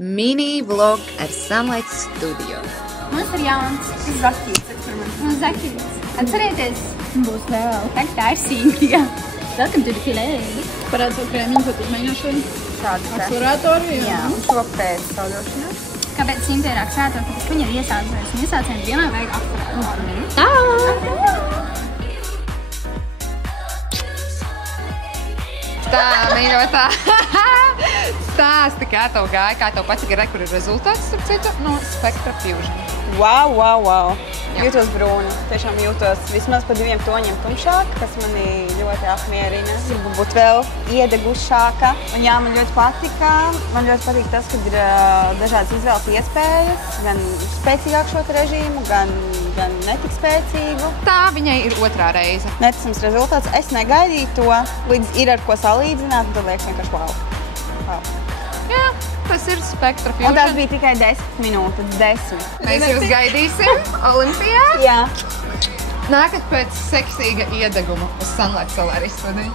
Mini vlog ar Sunlight Studio. Mums ir jauns zakīts eksperiments. Mums zakīts. Atcerieties, būs vēl. Tā ir Sīnija. Welcome to the filet. Parāda savu krēmiņu, ko tu mēģināšu šodien? Tādu Akceleratoru, Jā, un šo pēc sauļošanas. Kāpēc Sīnija ir akcelerātori? Tāpēc viņa ir iesādzējusi. Un iesācējiem vienā vajag akcelerātoru. Tā, mīļotā. Stāsti, kā tev gāja, kā tev patika, kur ir rezultāts, starp citu, no Spectra Fusion. Wow. Jā. Jūtos brūni. Tiešām jūtos vismaz pa 2 toņiem tumšāk, kas mani ļoti apmierina. Gribu būt vēl iedegušāka. Un jā, man ļoti patika. Man ļoti patīk tas, ka ir dažādas izvēles iespējas. Gan spēcīgāku šo režīmu, gan netik spēcīgu. Tā viņai ir otrā reize. Neticams rezultāts. Es negaidīju to, līdz ir ar ko salīdzināt, un tad liekas vienkārši wow. Jā, tas ir Spectra Fusion. Un tas bija tikai 10 minūtes, 10. Mēs jūs gaidīsim Olimpijā. Jā. Nākat pēc seksīga iedeguma uz Sunlight Solaris studiju.